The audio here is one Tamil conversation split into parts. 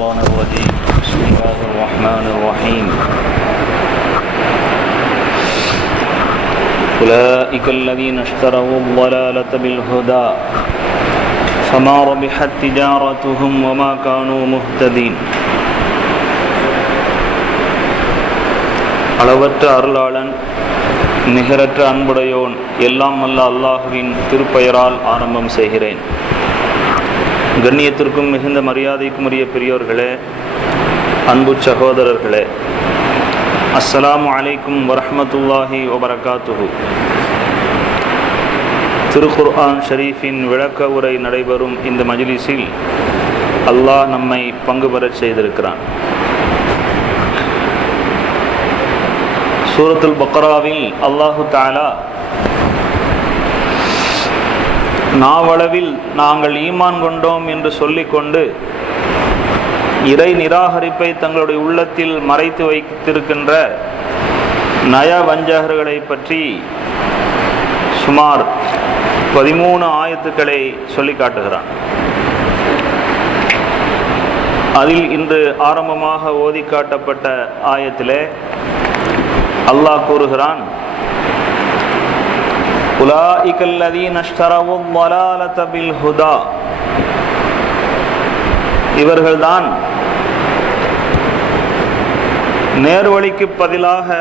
الشيطان الرجيم بسم الله الرحمن الرحيم أولئك الذين اشتروا الضلالة بالهدى فما ربحت تجارتهم وما كانوا مهتدين. அளவற்ற அருளாளன் நிகரற்ற அன்புடையோன் எல்லாம் வல்ல அல்லாஹுவின் திருப்பெயரால் ஆரம்பம் செய்கிறேன். கண்ணியத்திற்கும் மிகுந்த மரியாதைக்கும் உரிய பெரியோர்களே, அன்பு சகோதரர்களே, அஸ்ஸலாமு அலைக்கும் வரஹ்மத்துல்லாஹி வபரகாத்துஹு. திருக்குர்ஆன் ஷரீஃபின் விளக்க உரை நடைபெறும் இந்த மஜ்லிஸில் அல்லாஹ் நம்மை பங்கு பெறச் செய்திருக்கிறான். சூரத்துல் பக்ராவில் அல்லாஹு தஆலா நாவளவில் நாங்கள் ஈமான் கொண்டோம் என்று சொல்லிக்கொண்டு இறை நிராகரிப்பை தங்களுடைய உள்ளத்தில் மறைத்து வைத்திருக்கின்ற நயவஞ்சகர்களை பற்றி சுமார் 13 ஆயத்துக்களை சொல்லி காட்டுகிறான். அதில் இன்று ஆரம்பமாக ஓதி காட்டப்பட்ட ஆயத்திலே அல்லாஹ் கூறுகிறான், உலாஇக அல்லதீன அஷ்தரவு ضلالة بالهدى. இவர்கள்தான் நேர்வழிக்கு பதிலாக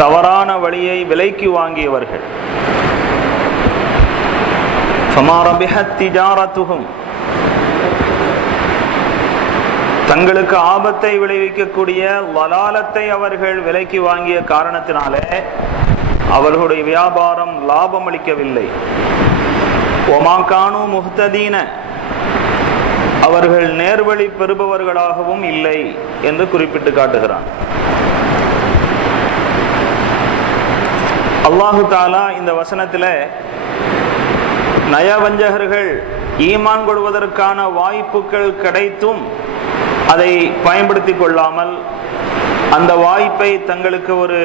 தவறான வழியை விலைக்கு வாங்கியவர்கள். ஃபமா ரபிஹத் திஜாரத்துஹும், தங்களுக்கு ஆபத்தை விளைவிக்கக்கூடிய வலாலத்தை அவர்கள் விலைக்கு வாங்கிய காரணத்தினாலே அவர்களுடைய வியாபாரம் லாபம் அளிக்கவில்லை. ஒமா கானு முஹ்ததீன, அவர்கள் நேர்வழி பெறுபவர்களாகவும் இல்லை என்று குறிப்பிட்டு காட்டுகிறான். அல்லாஹு தாலா இந்த வசனத்தில் நயவஞ்சகர்கள் ஈமான் கொள்வதற்கான வாய்ப்புகள் கிடைத்தும் அதை பயன்படுத்தி கொள்ளாமல், அந்த வாய்ப்பை தங்களுக்கு ஒரு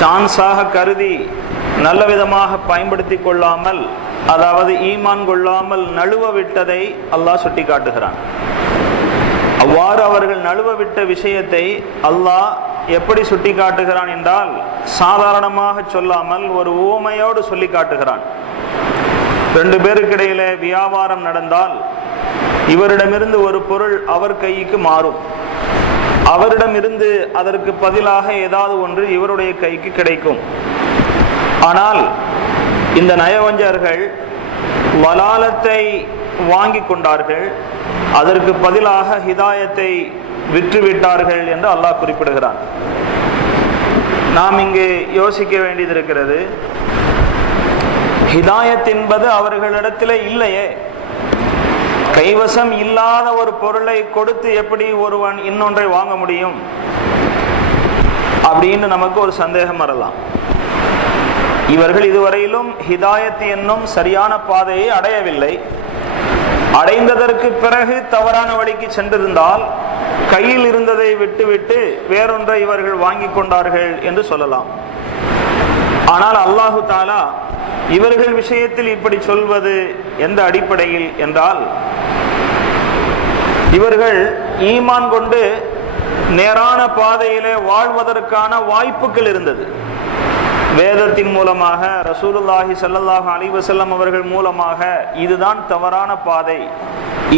சான்ஸாக கருதி நல்ல விதமாக பயன்படுத்தி கொள்ளாமல், அதாவது ஈமான் கொள்ளாமல் நழுவ விட்டதை அல்லாஹ் சுட்டி காட்டுகிறான். அவ்வாறு அவர்கள் நழுவ விட்ட விஷயத்தை அல்லாஹ் எப்படி சுட்டி காட்டுகிறான் என்றால், சாதாரணமாக சொல்லாமல் ஒரு உவமையோடு சொல்லி காட்டுகிறான். 2 பேருக்கு இடையிலே வியாபாரம் நடந்தால் இவரிடமிருந்து ஒரு பொருள் அவர் கைக்கு மாறும், அவரிடமிருந்து அதற்கு பதிலாக ஏதாவது ஒன்று இவருடைய கைக்கு கிடைக்கும். ஆனால் இந்த நயவஞ்சகர்கள் வலாலத்தை வாங்கி கொண்டார்கள், அதற்கு பதிலாக ஹிதாயத்தை விற்றுவிட்டார்கள் என்று அல்லாஹ் குறிப்பிடுகிறான். நாம் இங்கு யோசிக்க வேண்டியது இருக்கிறது, ஹிதாயத் என்பது அவர்களிடத்தில் இல்லையே. கைவசம் இல்லாத ஒரு பொருளை கொடுத்து எப்படி ஒருவன் இன்னொன்றை வாங்க முடியும் அப்படின்னு நமக்கு ஒரு சந்தேகம் வரலாம். இவர்கள் இதுவரையிலும் ஹிதாயத் என்னும் சரியான பாதையை அடையவில்லை. அடைந்ததற்கு பிறகு தவறான வழிக்கு சென்றிருந்தால் கையில் இருந்ததை விட்டுவிட்டு வேறொன்றை இவர்கள் வாங்கி கொண்டார்கள் என்று சொல்லலாம். ஆனால் அல்லாஹு தாலா இவர்கள் விஷயத்தில் இப்படி சொல்வது எந்த அடிப்படையில் என்றால், இவர்கள் ஈமான் கொண்டு நேரான பாதையிலே வாழ்வதற்கான வாய்ப்புகள் இருந்தது. வேதத்தின் மூலமாக, ரசூலுல்லாஹி ஸல்லல்லாஹு அலைஹி வஸல்லம் அவர்கள் மூலமாக இதுதான் தவறான பாதை,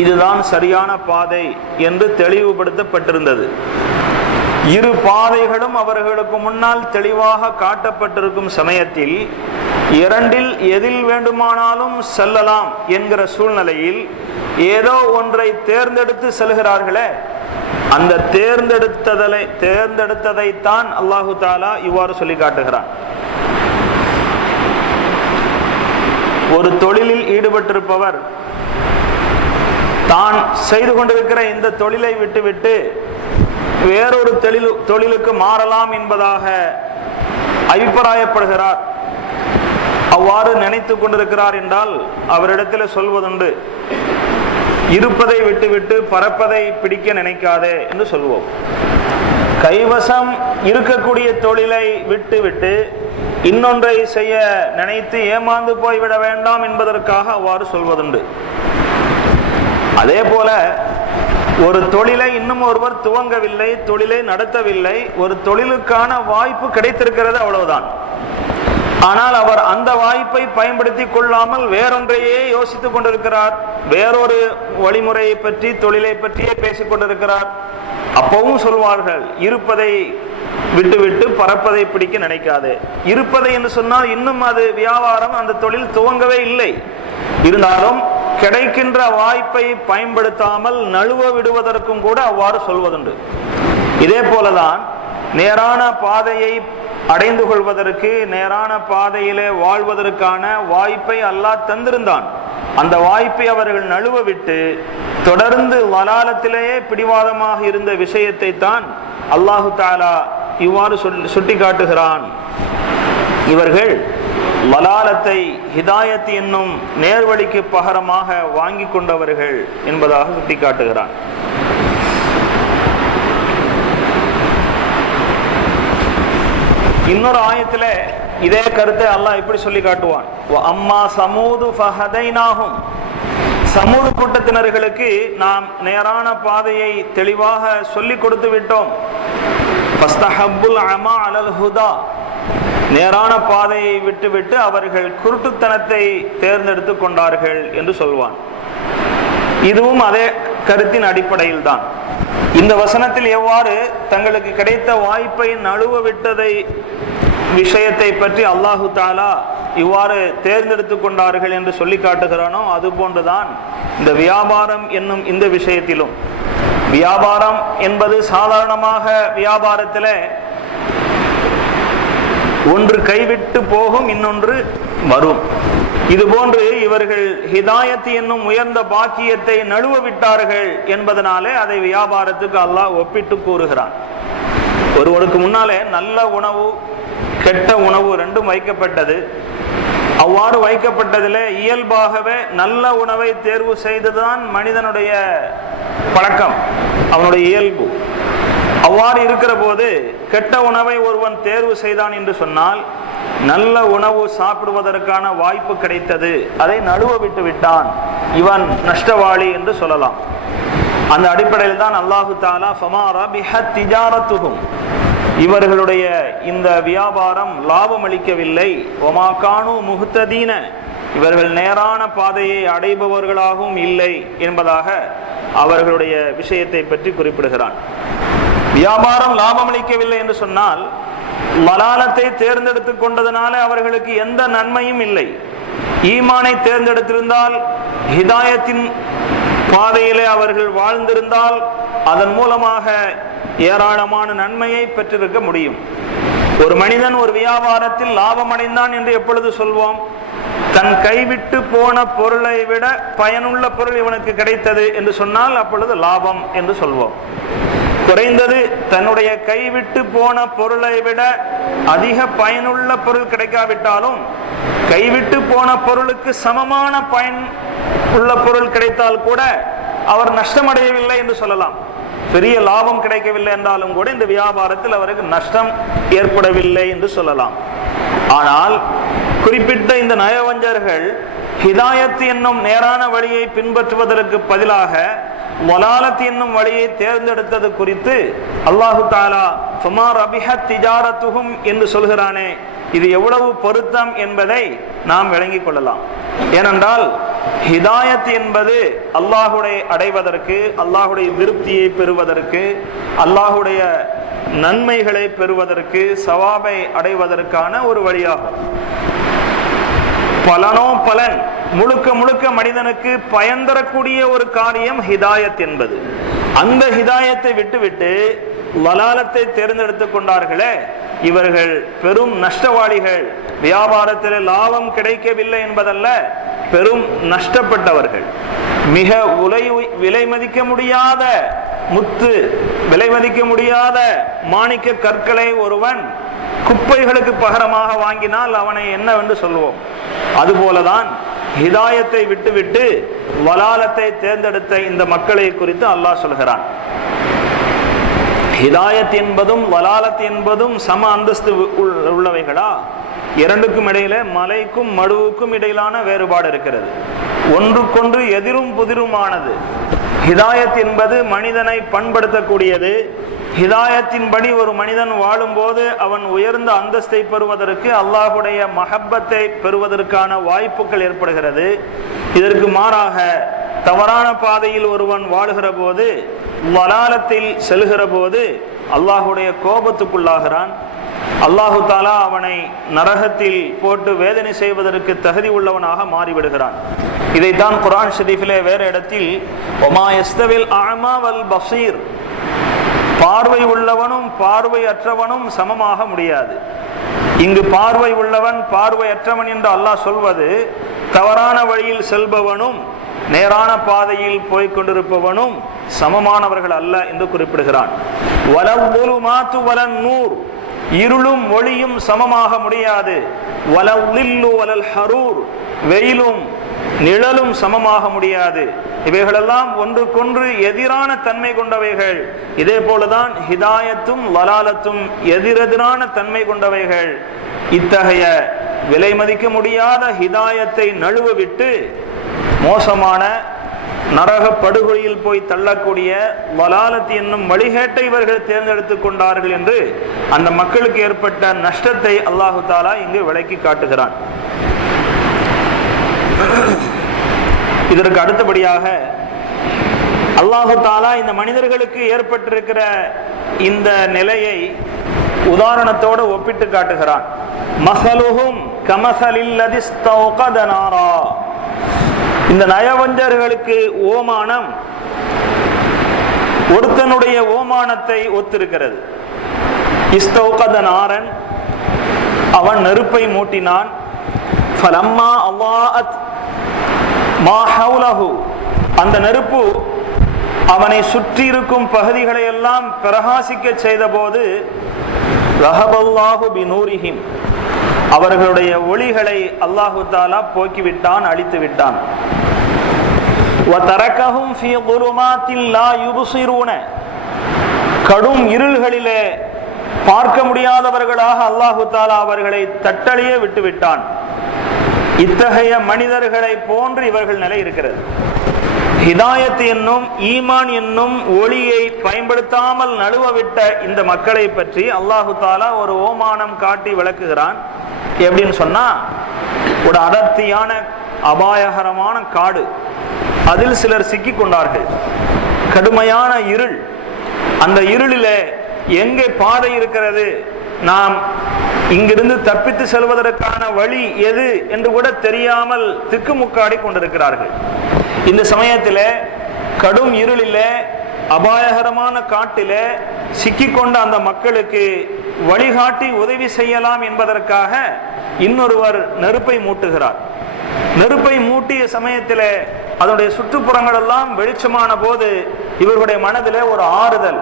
இதுதான் சரியான பாதை என்று தெளிவுபடுத்தப்பட்டிருந்தது. இரு பாதைகளும் அவர்களுக்கு முன்னால் தெளிவாக காட்டப்பட்டிருக்கும் சமயத்தில் இரண்டில் எதில் வேண்டுமானாலும் செல்லலாம் என்கிற சூழ்நிலையில் ஏதோ ஒன்றை தேர்ந்தெடுத்து செல்கிறார்களே, அந்த தேர்ந்தெடுத்ததைத்தான் அல்லாஹு தாலா இவ்வாறு சொல்லி காட்டுகிறான். ஒரு தொழிலில் ஈடுபட்டிருப்பவர் தான் செய்து கொண்டிருக்கிற இந்த தொழிலை விட்டுவிட்டு வேறொரு தொழிலுக்கு மாறலாம் என்பதாக அபிப்பிராயப்படுகிறார். அவ்வாறு நினைத்து கொண்டிருக்கிறார் என்றால் அவரிடத்தில் சொல்வதுண்டு, இருப்பதை விட்டுவிட்டு பறப்பதை பிடிக்க நினைக்காதே என்று சொல்வோம். கைவசம் இருக்கக்கூடிய தொழிலை விட்டுவிட்டு இன்னொன்றை செய்ய நினைத்து ஏமாந்து போய்விட வேண்டாம் என்பதற்காக அவ்வாறு சொல்வதுண்டு. அதே போல ஒரு தொழிலை இன்னும் ஒருவர் துவங்கவில்லை, தொழிலை நடத்தவில்லை, ஒரு தொழிலுக்கான வாய்ப்பு கிடைத்திருக்கிறது, அவ்வளவுதான். ஆனால் அவர் அந்த வாய்ப்பை பயன்படுத்தி கொள்ளாமல் வேறொன்றையே யோசித்துக் கொண்டிருக்கிறார், வேறொரு வழிமுறையை பற்றி தொழிலை பற்றியே பேசிக் கொண்டிருக்கிறார். அப்பவும் சொல்வார்கள், இருப்பதை விட்டுவிட்டு பறப்பதை பிடிக்க நினைக்காது. இருப்பதை என்று சொன்னால் இன்னும் அது வியாபாரம், அந்த தொழில் துவங்கவே இல்லை. இருந்தாலும் கிடைக்கின்ற வாய்ப்பை பயன்படுத்தாமல் நழுவ விடுவதற்கும் கூட அவ்வாறு சொல்வதுண்டு. இதே போலதான் நேரான பாதையை அடைந்து கொள்வதற்கு, நேரான பாதையிலே வாழ்வதற்கான வாய்ப்பை அல்லாஹ் தந்திருந்தான். அந்த வாய்ப்பை அவர்கள் நழுவ விட்டு தொடர்ந்து வலாலத்திலேயே பிடிவாதமாக இருந்த விஷயத்தை தான் அல்லாஹு தஆலா இவ்வாறு சுட்டி காட்டுகிறான். இவர்கள் வலாலத்தை ஹிதாயத் என்னும் நேர்வழிக்கு பகரமாக வாங்கி கொண்டவர்கள் என்பதாக சுட்டி காட்டுகிறான். இன்னொரு ஆயத்துல இதே கருத்தை அல்லாஹ் இப்படி சொல்லி காட்டுவான். அம்மா சமூது ஃபஹதைனாஹும், சமூது கூட்டத்தினர்களுக்கு நாம் நேரான பாதையை தெளிவாக சொல்லி கொடுத்து விட்டோம். ஃபஸ்தஹப்புல் அமா அலல் ஹுதா, நேரான பாதையை விட்டுவிட்டு அவர்கள் குருட்டுத்தனத்தை தேர்ந்தெடுத்து கொண்டார்கள் என்று சொல்வான். இதுவும் அதே கருத்தின் அடிப்படையில் தான். இந்த வசனத்தில் எவ்வாறு தங்களுக்கு கிடைத்த வாய்ப்பை நழுவ விட்டதை விஷயத்தை பற்றி அல்லாஹு தஆலா இவ்வாறு தேர்ந்தெடுத்து கொண்டார்கள் என்று சொல்லி காட்டுகிறானோ, அது போன்றுதான் இந்த வியாபாரம் என்னும் இந்த விஷயத்திலும். வியாபாரம் என்பது சாதாரணமாக வியாபாரத்தில் ஒன்று கைவிட்டு போகும், இன்னொன்று வரும். இதுபோன்று இவர்கள் ஹிதாயத் என்னும் உயர்ந்த பாக்கியத்தை நழுவ விட்டார்கள் என்பதனாலே அதை வியாபாரத்துக்கு அல்லாஹ் ஒப்பிட்டு கூறுகிறான். ஒருவருக்கு முன்னாலே நல்ல உணவு கெட்ட உணவு ரெண்டும் வைக்கப்பட்டது. அவ்வாறு வைக்கப்பட்டதிலே இயல்பாகவே நல்ல உணவை தேர்வு செய்துதான் மனிதனுடைய பழக்கம், அவனுடைய இயல்பு. அவ்வாறு இருக்கிற போது கெட்ட உணவை ஒருவன் தேர்வு செய்தான் என்று சொன்னால், நல்ல உணவு சாப்பிடுவதற்கான வாய்ப்பு கிடைத்தது, அதை நழுவ விட்டு விட்டான், இவன் நஷ்டவாளி என்று சொல்லலாம். அந்த அடிப்படையில் தான் அல்லாஹு தஆலா ஃபமா ரபிஹத் திஜாரத்துஹும், இவர்களுடைய இந்த வியாபாரம் லாபம் அளிக்கவில்லை, வமா கானு முஹ்ததீன, இவர்கள் நேரான பாதையை அடைபவர்களாகவும் இல்லை என்பதாக அவர்களுடைய விஷயத்தை பற்றி குறிப்பிடுகிறான். வியாபாரம் லாபம் அளிக்கவில்லை என்று சொன்னால் வலாலத்தை தேர்ந்தெடுத்து கொண்டதனால அவர்களுக்கு எந்த நன்மையும் இல்லை. ஈமானை தேர்ந்தெடுத்திருந்தால், ஹிதாயத்தின் பாதையிலே அவர்கள் வாழ்ந்திருந்தால், அதன் மூலமாக ஏராளமான நன்மையை பெற்றிருக்க முடியும். ஒரு மனிதன் ஒரு வியாபாரத்தில் லாபம் அடைந்தான் என்று எப்பொழுது சொல்வோம்? தன் கைவிட்டு போன பொருளை விட பயனுள்ள பொருள் இவனுக்கு கிடைத்தது என்று சொன்னால் அப்பொழுது லாபம் என்று சொல்வோம். குறைந்தது தன்னுடைய கைவிட்டு போன பொருளை விட அதிக பயனுள்ள பொருள் கிடைக்காவிட்டாலும் கைவிட்டு போன பொருளுக்கு சமமான பயன் உள்ள பொருள் கிடைத்தால் கூட அவர் நஷ்டமடையவில்லை என்று சொல்லலாம். பெரிய லாபம் கிடைக்கவில்லை என்றாலும் கூட இந்த வியாபாரத்தில் அவருக்கு நஷ்டம் ஏற்படவில்லை என்று சொல்லலாம். ஆனால் குறிப்பிட்ட இந்த நயவஞ்சர்கள் ஹிதாயத் என்னும் நேரான வழியை பின்பற்றுவதற்கு பதிலாக வலாலத் என்னும் வழியை தேர்ந்தெடுத்தது குறித்து அல்லாஹு தஆலா ஃபமா ரபிஹத் திஜாரத்துஹும் என்று சொல்கிறானே, இது எவ்வளவு பொருத்தம் என்பதை நாம் விளங்கிக் கொள்ளலாம். ஏனென்றால் ஹிதாயத் என்பது அல்லாஹுடைய அடைவதற்கு, அல்லாஹுடைய திருப்தியை பெறுவதற்கு, அல்லாஹுடைய நன்மைகளை பெறுவதற்கு, சவாபை அடைவதற்கான ஒரு வழியாகும். பலனோ பலன், முழுக்க முழுக்க மனிதனுக்கு பயன் தரக்கூடிய ஒரு காரியம் ஹிதாயத் என்பது. அந்த ஹிதாயத்தை விட்டுவிட்டு வலாலத்தை தேர்ந்தெடுத்து கொண்டார்களே, இவர்கள் பெரும் நஷ்டவாளிகள். வியாபாரத்தில் லாபம் கிடைக்கவில்லை என்பதல்ல, பெரும் நஷ்டப்பட்டவர்கள். மிக விலை மதிக்க முடியாத முத்து, விலை மதிக்க முடியாத மாணிக்க கற்களை ஒருவன் குப்பைகளுக்கு பகரமாக வாங்கினால் அவனை என்னவென்று சொல்லுவோம்? அதுபோலதான் ஹிதாயத்தை விட்டுவிட்டு வலாலத்தை தேர்ந்தெடுத்த இந்த மக்களை குறித்து அல்லாஹ் சொல்கிறான். ஹிதாயத் என்பதும் வலாலத் என்பதும் சம அந்தஸ்து உள்ளவைகளா? இரண்டுக்கும் இடையில மலைக்கும் மடுவுக்கும் இடையிலான வேறுபாடு இருக்கிறது. ஒன்றுக்கொன்று எதிரும் புதிருமானது. ஹிதாயத் என்பது மனிதனை பண்படுத்தக்கூடியது. ஹிதாயத்தின்படி ஒரு மனிதன் வாழும்போது அவன் உயர்ந்த அந்தஸ்தை பெறுவதற்கு, அல்லாஹுடைய மஹப்பத்தை பெறுவதற்கான வாய்ப்புகள் ஏற்படுகிறது. இதற்கு மாறாக தவறான பாதையில் ஒருவன் வாழுகிற போது, வலாலத்தில் செல்கிற போது அல்லாஹுடைய கோபத்துக்குள்ளாகிறான். அல்லாஹு தாலா அவனை நரகத்தில் போட்டு வேதனை செய்வதற்கு தகுதி உள்ளவனாக மாறிவிடுகிறான். இதைத்தான் குர்ஆன் ஷரீஃபிலே வேறு இடத்தில் ஒமா யஸ்தவில் அஅமா வல் பஸீர், பார்வை உள்ளவனும் பார்வையற்றவனும் சமமாக முடியாது. இங்கு பார்வை உள்ளவன் பார்வையற்றவன் என்று அல்லாஹ் சொல்வது, தவறான வழியில் செல்பவனும் நேரான பாதையில் போய்கொண்டிருப்பவனும் சமமானவர்கள் அல்ல என்று குறிப்பிடுகிறான். வலவுலுமாத்து வலன் நூர், இருளும் ஒளியும் சமமாக முடியாது. வலல்லில்லு வலல் ஹரூர், வெயிலும் நிழலும் சமமாக முடியாது. இவைகளெல்லாம் ஒன்றுக்கொன்று எதிரான தன்மை கொண்டவைகள். இதே போலதான் ஹிதாயத்தும் வலாலத்தும் எதிரெதிரான தன்மை கொண்டவைகள். இத்தகைய விலை மதிக்க முடியாத ஹிதாயத்தை நழுவ விட்டு மோசமான நரக படுகொலியில் போய் தள்ளக்கூடிய வலாலத் என்னும் வழிகேட்டை இவர்கள் தேர்ந்தெடுத்துக் கொண்டார்கள் என்று அந்த மக்களுக்கு ஏற்பட்ட நஷ்டத்தை அல்லாஹு தாலா இங்கு விளக்கி காட்டுகிறான். இதற்கு அடுத்தபடியாக அல்லாஹு தாலா இந்த மனிதர்களுக்கு ஏற்பட்டிருக்கிற இந்த நிலையை உதாரணத்தோடு ஒப்பிட்டு காட்டுகிறான். மஸலுஹும் கமஸலில்லதி இஸ்தௌகத நாரா, இந்த நயவஞ்சர்களுக்கு ஓமானம் ஒருத்தனுடைய ஓமானத்தை ஒத்திருக்கிறது. இஸ்தௌகத நாரன், அவன் நெருப்பை மூட்டினான். ஃபலம்மா அல்லாஅத் மா ஹவுலஹு, அந்த நெருப்பு அவனை சுற்றி இருக்கும் பகுதிகளை எல்லாம் பிரகாசிக்க செய்த போது, ரஹபல்லாஹு பினூரிஹிம், அவர்களுடைய ஒளிகளை அல்லாஹு தாலா போக்கிவிட்டான், அழித்து விட்டான். வதரகஹும் ஃபீ ظுலுமாத்தின் லா யுப்ஸிரூன, கடும் இருள்களிலே பார்க்க முடியாதவர்களாக அல்லாஹு தாலா அவர்களை தட்டழிய விட்டுவிட்டான். இத்தகைய மனிதர்களை போன்று இவர்கள் நிலை இருக்கிறது. ஹிதாயத் என்னும் ஈமான் என்னும் ஒளியை பயன்படுத்தாமல் நழுவவிட்ட இந்த மக்களை பற்றி அல்லாஹு தாலா ஒரு ஓமானம் காட்டி விளக்குகிறான். எப்படின்னு சொன்னா, ஒரு அடர்த்தியான அபாயகரமான காடு, அதில் சிலர் சிக்கி கொண்டார்கள். கடுமையான இருள், அந்த இருளிலே எங்கே பாதை இருக்கிறது, நாம் இங்கிருந்து தப்பித்து செல்வதற்கான வழி எது என்று கூட தெரியாமல் திக்குமுக்காடி கொண்டிருக்கிறார்கள். இந்த சமயத்திலே கடும் இருளிலே அபாயகரமான காட்டிலே சிக்கிக்கொண்ட அந்த மக்களுக்கு வழிகாட்டி உதவி செய்யலாம் என்பதற்காக இன்னொருவர் நெருப்பை மூட்டுகிறார். நெருப்பை மூட்டிய சமயத்திலே அதனுடைய சுற்றுப்புறங்கள் எல்லாம் வெளிச்சமான போது இவர்களுடைய மனதிலே ஒரு ஆறுதல்.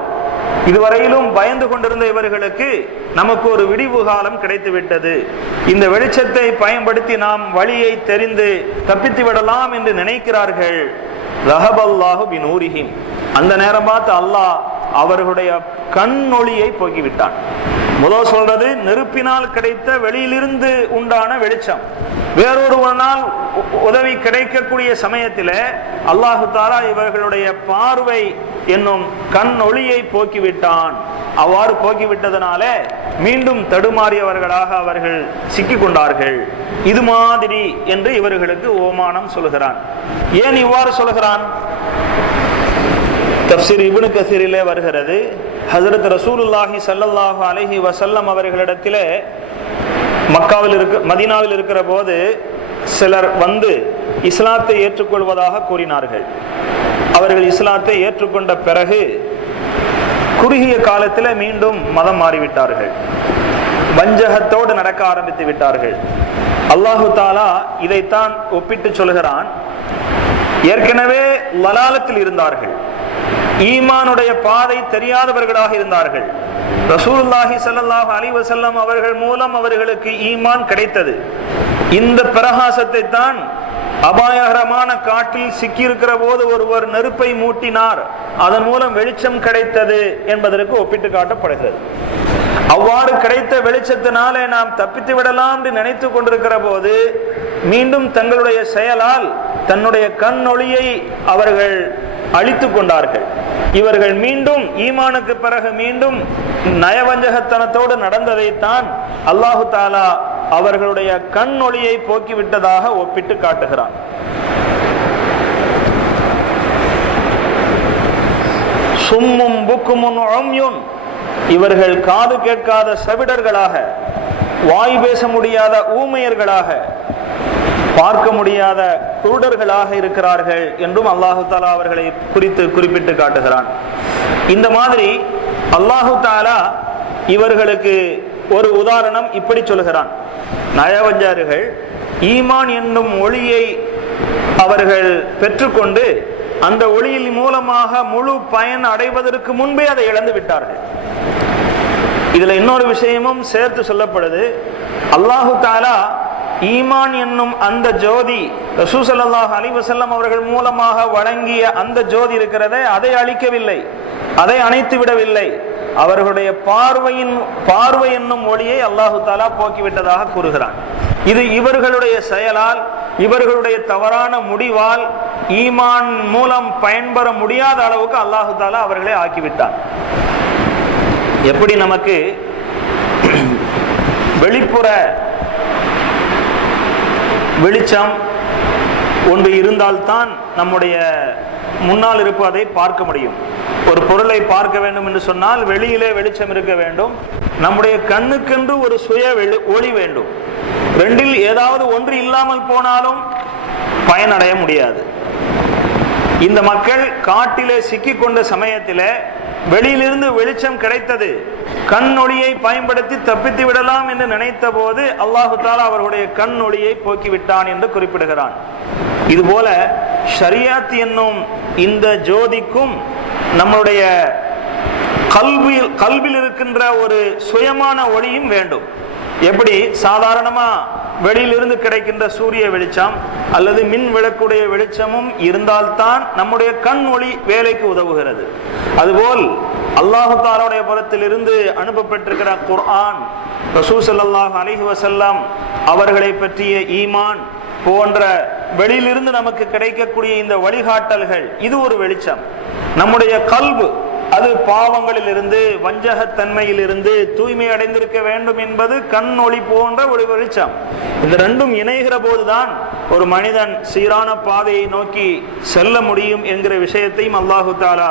இதுவரையிலும் பயந்து கொண்டிருந்த இவர்களுக்கு நமக்கு ஒரு விடிவு காலம் கிடைத்து விட்டது, இந்த வெளிச்சத்தை பயன்படுத்தி நாம் வழியை தெரிந்து தப்பித்து விடலாம் என்று நினைக்கிறார்கள். ரஹபல்லாஹு பினூரிஹிம், அந்த நேரம் பார்த்து அல்லாஹ் அவர்களுடைய கண்ணொளியை போக்கிவிட்டான். முதல் சொல்றது நெருப்பினால் கிடைத்த வெளியிலிருந்து உண்டான வெளிச்சம். வேறொருவனால் உதவி கிடைக்கக்கூடிய சமயத்தில் அல்லாஹு தாலா இவர்களுடைய பார்வை என்னும் கண் ஒளியை போக்கிவிட்டான். அவ்வாறு போக்கிவிட்டதனால மீண்டும் தடுமாறியவர்களாக அவர்கள் சிக்கிக் கொண்டார்கள். இது மாதிரி என்று இவர்களுக்கு ஓமானம் சொல்கிறான். ஏன் இவ்வாறு சொல்கிறான்? தஃப்சீர் இப்னு கஸீரிலே வருகிறது, ஹஜ்ரத் ரசூலுல்லாஹி ஸல்லல்லாஹு அலைஹி வஸல்லம் அவர்களிடத்திலே மதீனாவில் இருக்கிற போது சிலர் வந்து இஸ்லாத்தை ஏற்றுக்கொள்வதாக கூறினார்கள். அவர்கள் இஸ்லாத்தை ஏற்றுக்கொண்ட பிறகு குறுகிய காலத்தில் மீண்டும் மதம் மாறிவிட்டார்கள், வஞ்சகத்தோடு நடக்க ஆரம்பித்து விட்டார்கள். அல்லாஹு தாலா இதைத்தான் ஒப்பிட்டு சொல்கிறான். ஏற்கனவே லலாலத்தில் இருந்தார்கள், ஈமானுடைய பாதை தெரியாதவர்களாக இருந்தார்கள். ரசூலுல்லாஹி ஸல்லல்லாஹு அலைஹி வஸல்லம் அவர்கள் மூலம் அவர்களுக்கு ஈமான் கிடைத்தது. இந்த பிரகாசத்தை தான் அபாயகரமான காட்டில் சிக்கியிருக்கிற போது ஒருவர் நெருப்பை மூட்டினார், அதன் மூலம் வெளிச்சம் கிடைத்தது என்பதற்கு ஒப்பிட்டு காட்டப்படுகிறது. அவ்வாறு கிடைத்த வெளிச்சத்தினாலே நாம் தப்பித்து விடலாம் என்று நினைத்து கொண்டிருக்கிற போது மீண்டும் தங்களுடைய செயலால் தன்னுடைய கண் ஒளியை அவர்கள் அழித்து கொண்டார்கள். இவர்கள் மீண்டும் ஈமானுக்கு பிறகு மீண்டும் நயவஞ்சகத்தனத்தோடு நடந்ததைத்தான் அல்லாஹு தாலா அவர்களுடைய கண் ஒளியை போக்கிவிட்டதாக ஒப்பிட்டு காட்டுகிறான். சும்மும் புக்குமுன் உம்யுன், இவர்கள் காது கேட்காத செவிடர்களாக, வாய் பேச முடியாத ஊமையர்களாக, பார்க்க முடியாத குருடர்களாக இருக்கிறார்கள் என்றும் அல்லாஹு தாலா அவர்களை குறித்து குறிப்பிட்டு காட்டுகிறான். இந்த மாதிரி அல்லாஹு தாலா இவர்களுக்கு ஒரு உதாரணம் இப்படி சொல்கிறான். நயவஞ்சகர்கள் ஈமான் என்னும் ஒளியை அவர்கள் பெற்றுக்கொண்டு அந்த ஒளியின் மூலமாக முழு பயன் அடைவதற்கு முன்பே அதை இழந்து விட்டார்கள். இதுல இன்னொரு விஷயமும் சேர்த்து சொல்லப்படுது. அல்லாஹு தாலா ஈமான் என்னும் அந்த ஜோதி ரசூல் ஸல்லல்லாஹு அலைஹி வஸல்லம் அவர்கள் மூலமாக வழங்கிய அந்த ஜோதி இருக்கிறதே, அதை அழிக்கவில்லை, அதை அணைத்து விடவில்லை. அவர்களுடைய பார்வை என்னும் ஒளியை அல்லாஹு தாலா போக்கிவிட்டதாக கூறுகிறான். இது இவர்களுடைய செயலால், இவர்களுடைய தவறான முடிவால் ஈமான் மூலம் பயன்பெற முடியாத அளவுக்கு அல்லாஹு தாலா அவர்களை ஆக்கிவிட்டான். எப்படி நமக்கு வெளிப்புற வெளிச்சம் ஒன்று இருந்தால்தான் நம்முடைய முன்னால் இருப்பதை பார்க்க முடியும். ஒரு பொருளை பார்க்க வேண்டும் என்று சொன்னால் வெளியிலே வெளிச்சம் இருக்க வேண்டும், நம்முடைய கண்ணுக்கென்று ஒரு சுய ஒளி வேண்டும். ரெண்டில் ஏதாவது ஒன்று இல்லாமல் போனாலும் பயனடைய முடியாது. இந்த மக்கள் காட்டிலே சிக்கிக் கொண்ட சமயத்திலே வெளியிலிருந்து வெளிச்சம் கிடைத்தது, கண் ஒளியை பயன்படுத்தி தப்பித்து விடலாம் என்று நினைத்த போது அல்லாஹு தாலா அவர்களுடைய கண் ஒளியை போக்கிவிட்டான் என்று குறிப்பிடுகிறான். இதுபோல ஷரியாத் என்னும் இந்த ஜோதிக்கும் நம்முடைய கல்பில் இருக்கின்ற ஒரு சுயமான ஒளியும் வேண்டும். எப்படி சாதாரணமா வெளியிலிருந்து கிடைக்கின்ற சூரிய வெளிச்சம் அல்லது மின் விளக்குடைய வெளிச்சமும் இருந்தால்தான் நம்முடைய கண் ஒளி வேலைக்கு உதவுகிறது. அதுபோல் அல்லாஹு தஆலாவுடைய புறத்திலிருந்து அனுப்பப்பட்டிருக்கிற குர்ஆன், ரசூல் ஸல்லல்லாஹு அலைஹி வஸல்லம் அவர்களை பற்றிய ஈமான் போன்ற வெளியிலிருந்து நமக்கு கிடைக்கக்கூடிய இந்த வழிகாட்டல்கள், இது ஒரு வெளிச்சம். நம்முடைய கல்பு அது பாவங்களில் இருந்து, வஞ்சகத்தன்மையில் இருந்து தூய்மை அடைந்திருக்க வேண்டும் என்பது கண் ஒளி போன்ற ஒரு வெளிச்சம். இந்த ரெண்டும் இணைகிற போதுதான் ஒரு மனிதன் சீரான பாதையை நோக்கி செல்ல முடியும் என்கிற விஷயத்தையும் அல்லாஹு தாலா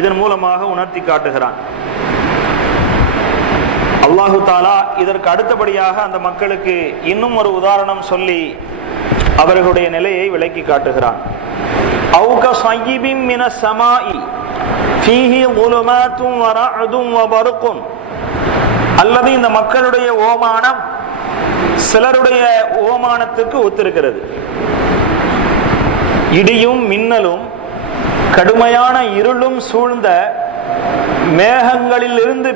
இதன் மூலமாக உணர்த்தி காட்டுகிறான். அல்லாஹு தாலா இதற்கு அடுத்தபடியாக அந்த மக்களுக்கு இன்னும் ஒரு உதாரணம் சொல்லி அவர்களுடைய நிலையை விளக்கி காட்டுகிறான். அவுக ஸய்யிபின் மினஸ் ஸமாஇ ஃபீஹி ظுலுமாத்துன் வ ரஅதுன் வ பர்குன், அல்லது இந்த மக்களுடைய ஓமானம் சிலருடைய ஓமானத்துக்கு ஒத்திருக்கிறது. இடியும் மின்னலும் கடுமையான இருளும் சூழ்ந்த மேகங்களில் இருந்து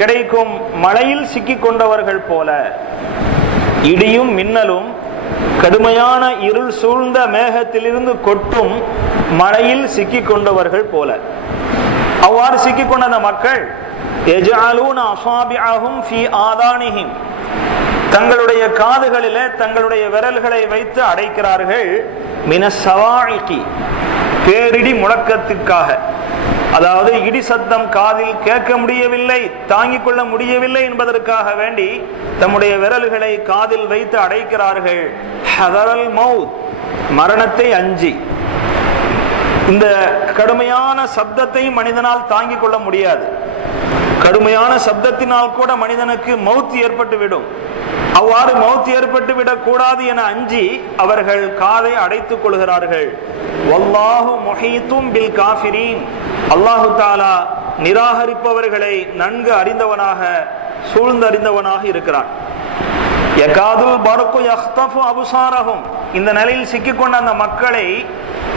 கிடைக்கும் மழையில் சிக்கிக் கொண்டவர்கள் போல, இடியும் மின்னலும் கடுமையான இருள் சூழ்ந்த மேகத்திலிருந்து கொட்டும் மழையில் சிக்கிக் கொண்டவர்கள் போல. அவ்வாறு சிக்கிக் கொண்ட மக்கள் யஜஅலூன அஸாபிஅஹும் ஃபீ ஆதானிஹிம், தங்களுடைய காதுகளிலே தங்களுடைய விரல்களை வைத்து அடைக்கிறார்கள். மினஸ் ஸவாஇகி, பேரிடி முழக்கத்துக்காக, அதாவது இடி சத்தம் காதில் கேட்க முடியவில்லை, தாங்கிக் கொள்ள முடியவில்லை என்பதற்காக வேண்டி தம்முடைய விரல்களை காதில் வைத்து அடைக்கிறார்கள். ஹதரல் மௌத், மரணத்தை அஞ்சி. இந்த கடுமையான சப்தத்தை மனிதனால் தாங்கிக் கொள்ள முடியாது. கடுமையான சப்தத்தினால் கூட மனிதனுக்கு மௌத் ஏற்பட்டுவிடும். அவ்வாறு மௌத் ஏற்பட்டு விடக் கூடாது என அஞ்சி அவர்கள் காதை அடைத்துக் கொள்கிறார்கள். வல்லாஹு முஹீத்தும் பில் காஃபிரீன், அல்லாஹு தாலா நிராகரிப்பவர்களை நன்கு அறிந்தவனாக சூழ்ந்தறிந்தவனாக இருக்கிறான். யகாதுல் பர்கு யக்தஃபு அப்சாரஹும், இந்த நிலையில் சிக்கிக்கொண்ட அந்த மக்களை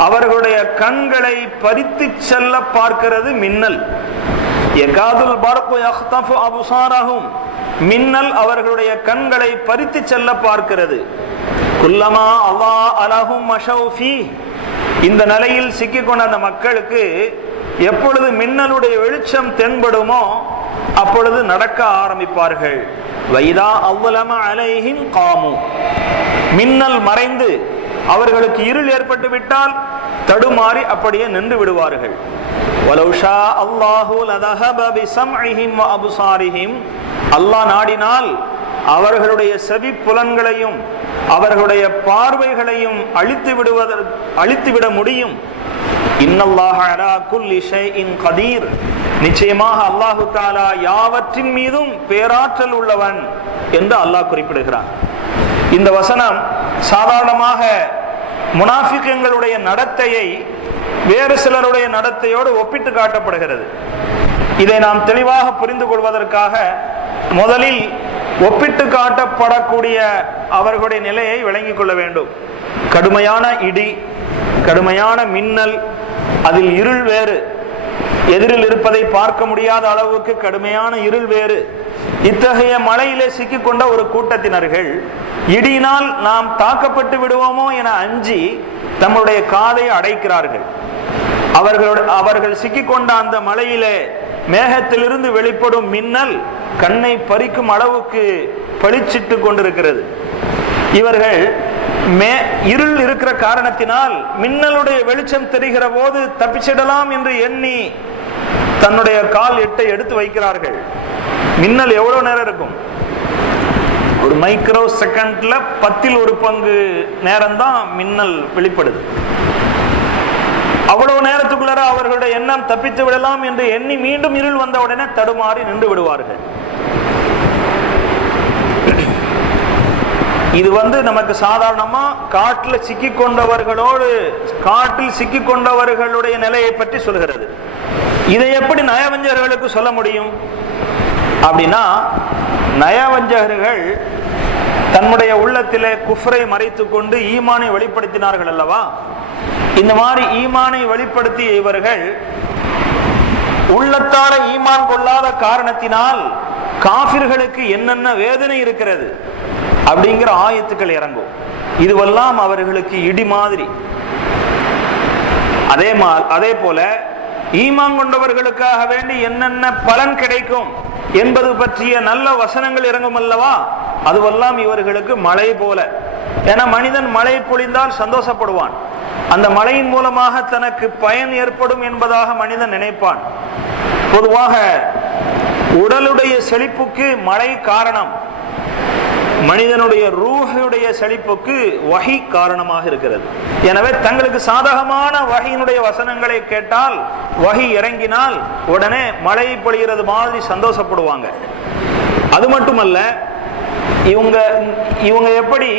அவர்களுடைய கண்களை பறித்து செல்ல பார்க்கிறது மின்னல். யகாதுல் பர்கு யக்தஃபு அப்சாரஹும், மின்னல் அவர்களுடைய கண்களை பறித்து செல்ல பார்க்கிறது. குல்லமா அல்லாஹ் அலஹும் மஷௌஃபி, இந்த நிலையில் சிக்கிக்கொண்ட அந்த மக்களுக்கு எப்பொழுது மின்னலுடைய வெளிச்சம் தென்படுமோ அப்பொழுது நடக்க ஆரம்பிப்பார்கள். வைதா அவ்வலம அலைஹிம் காமு, மின்னல் மறைந்து அவர்களுக்கு இருள் ஏற்பட்டு விட்டால் தடுமாறி அப்படியே நின்று விடுவார்கள். அல்லாஹ் நாடினால் அவர்களுடைய செவி புலன்களையும் அவர்களுடைய பார்வைகளையும் அழித்துவிட முடியும். இன்னல்லாஹ அலா குல்லி ஷைஇன் கதீர், நிச்சயமாக அல்லாஹு தஆலா யாவற்றின் மீதும் பேராற்றல் உள்ளவன் என்று அல்லாஹ் குறிப்பிடுகிறான். இந்த வசனம் சாதாரணமாக முனாஃபிக்குகளுடைய நடத்தையை வேறு சிலருடைய நடத்தையோடு ஒப்பிட்டு காட்டப்படுகிறது. இதை நாம் தெளிவாக புரிந்து கொள்வதற்காக முதலில் ஒப்பிட்டு காட்டப்படக்கூடிய அவர்களுடைய நிலையை விளங்கிக் கொள்ள வேண்டும். கடுமையான இடி, கடுமையான மின்னல், அதில் இருள் வேறு, எதிரில் இருப்பதை பார்க்க முடியாத அளவுக்கு கடுமையான இருள் வேறு. இத்தகைய மலையிலே சிக்கிக்கொண்ட ஒரு கூட்டத்தினர்கள் இடியினால் நாம் தாக்கப்பட்டு விடுவோமோ என அஞ்சி தம்முடைய காதை அடைக்கிறார்கள். அவர்கள் சிக்கிக்கொண்ட அந்த மலையிலே மேகத்திலிருந்து வெளிப்படும் மின்னல் கண்ணை பறிக்கும் அளவுக்கு பளிச்சிட்டு கொண்டிருக்கிறது. இவர்கள் இருள் இருக்கிற காரணத்தினால் மின்னலுடைய வெளிச்சம் தெரிகிற போது தப்பிச்சிடலாம் என்று எண்ணி தன்னுடைய கால் எட்டை எடுத்து வைக்கிறார்கள். மின்னல் எவ்வளவு நேரம் இருக்கும்? ஒரு மைக்ரோ செகண்ட்ல 1/10 நேரம் தான் மின்னல் வெளிப்படுது. அவ்வளவு நேரத்துக்குள்ளார அவர்களுடைய எண்ணம் தப்பித்து விடலாம் என்று எண்ணி மீண்டும் இருள் வந்த உடனே தடுமாறி நின்று விடுவார்கள். இது நமக்கு சாதாரணமா காட்டில் சிக்கிக்கொண்டவர்களுடைய நிலையை பற்றி சொல்கிறது. இதை எப்படி நயவஞ்சகர்களுக்கு சொல்ல முடியும் அப்படின்னா, நயவஞ்சகர்கள் தன்னுடைய உள்ளத்திலே குஃப்ரை மறைத்து கொண்டு ஈமானை வெளிப்படுத்தினார்கள் அல்லவா? இந்த மாதிரி ஈமானை வெளிப்படுத்திய இவர்கள் உள்ளத்தார ஈமான் கொள்ளாத காரணத்தினால் காஃபிர்களுக்கு என்னென்ன வேதனை இருக்கிறது அப்படிங்கிற ஆயத்துக்கள் இறங்கும். இதுவெல்லாம் அவர்களுக்கு இடி மாதிரி. அதே போல ஈமான் கொண்டவர்களுக்காக வேண்டி என்னென்ன பலன் கிடைக்கும் என்பது பற்றிய நல்ல வசனங்கள் இறங்கும் அல்லவா? அதுவெல்லாம் இவர்களுக்கு மழை போல. ஏன்னா மனிதன் மழை பொழிந்தால் சந்தோஷப்படுவான். அந்த மழையின் மூலமாக தனக்கு பயன் ஏற்படும் என்பதாக மனிதன் நினைப்பான். பொதுவாக உடலுடைய செழிப்புக்கு மழை காரணம், மனிதனுடைய ரூஹுடைய செழிப்புக்கு வஹி காரணமாக இருக்கிறது. எனவே தங்களுக்கு சாதகமான வஹியினுடைய வசனங்களை கேட்டால், வஹி இறங்கினால் உடனே மழை பொழிகிறது மாதிரி சந்தோஷப்படுவாங்க. அது மட்டுமல்ல, இவங்க எப்படி